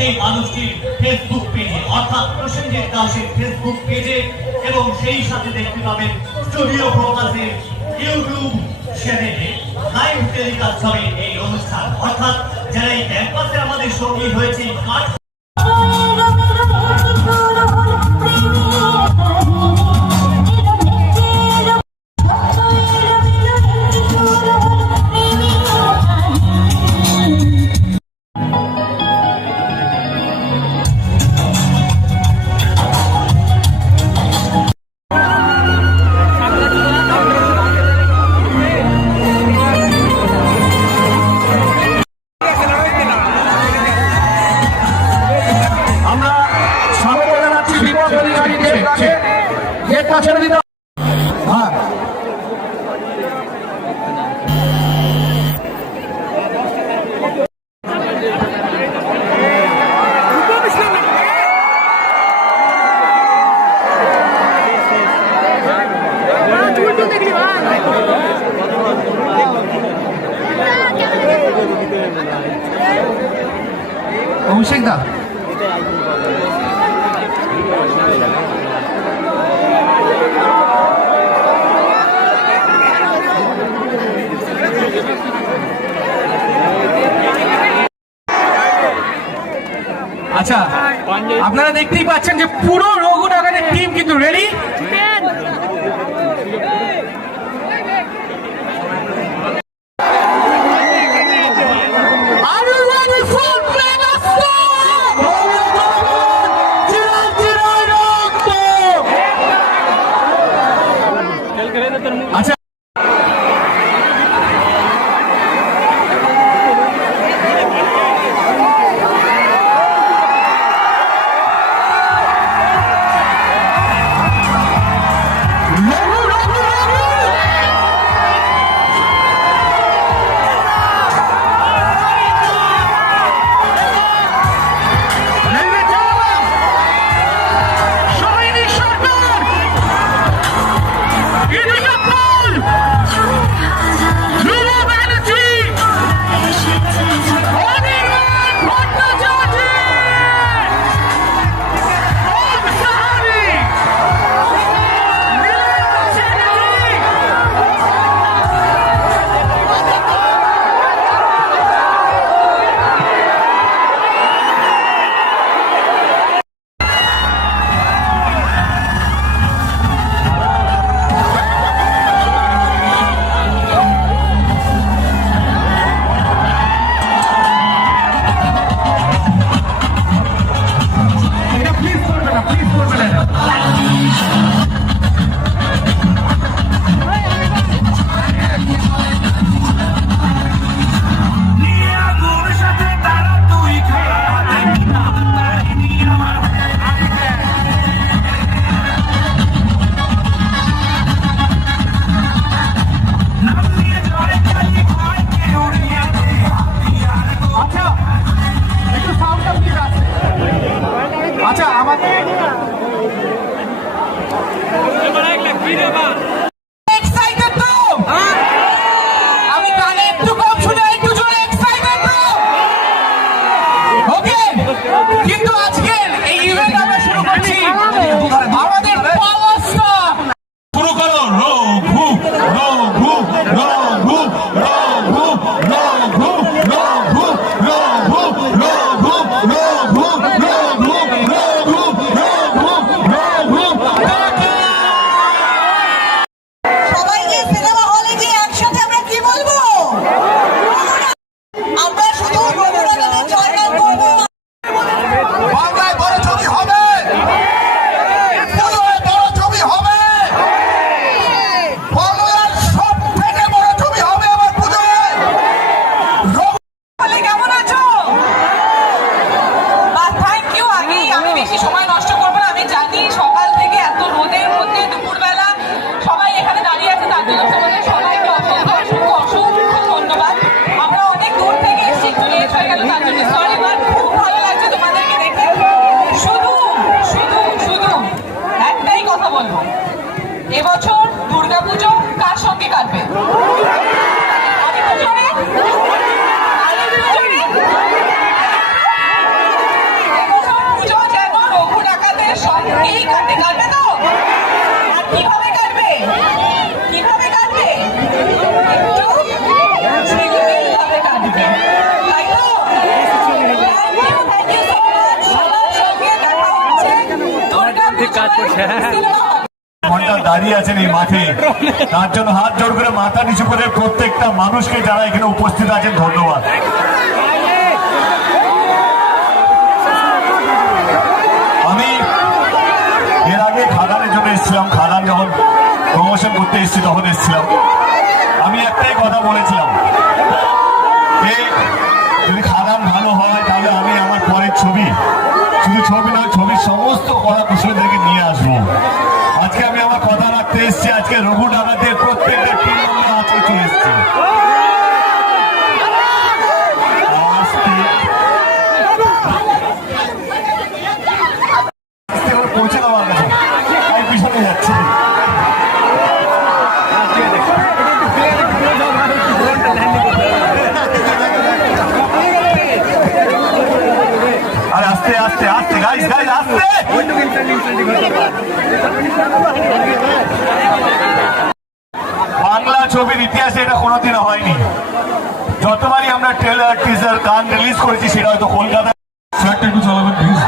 সেই মানুষটির ফেসবুক পেজে অর্থাৎ প্রসেনজিৎ দাসের ফেসবুক পেজে এবং সেই সাথে দেখতে পাবেন স্টুডিও ফোকাসের ইউটিউব চ্যানেলে লাইভ টেলিকাস্ট হবে এই অনুষ্ঠান। অর্থাৎ যারা এই ক্যাম্পাসে আমাদের সঙ্গী হয়েছে ছেড়ে দিতে অভিষেক দা আচ্ছা আপনারা দেখতেই পাচ্ছেন যে পুরো রঘুনগরের টিম কিন্তু রেডি। আচ্ছা বাংলায় বড় ছবি হবে। ঘন্টা দাঁড়িয়ে আছেন এই মাঠে, তার জন্য হাত জোড় করে মাথা নিচু করে প্রত্যেকটা মানুষকে যারা এখানে উপস্থিত আছেন ধন্যবাদ। আমি এর আগে খাদানের জন্য এসেছিলাম, খাদান যখন প্রমোশন করতে এসেছি তখন এসেছিলাম। আমি একটাই কথা বলেছিলাম যে যদি খাদান ভালো হয় তাহলে আমি আমার পরের ছবি, শুধু ছবি নয় ছবির সমস্ত কলা কুশলীদেরকে নিয়ে আসবো। আজকে আমি আমার কথা রাখতে এসেছি, আজকে রঘু ডাকাতের প্রত্যেকটা টিম আমরা আজকে চলে এসেছি। পৌঁছে দেওয়ার কাছে তাই পিছনে যাচ্ছে। আরে আস্তে আস্তে আস্তে গাইস গাইস আস্তে। বাংলা ছবির ইতিহাসে এটা কোনোদিনও হয়নি। যতবারই আমরা ট্রেলার টিজার গান রিলিজ করেছি সেটা হয়তো কলকাতা। একটু চালাবেন প্লিজ।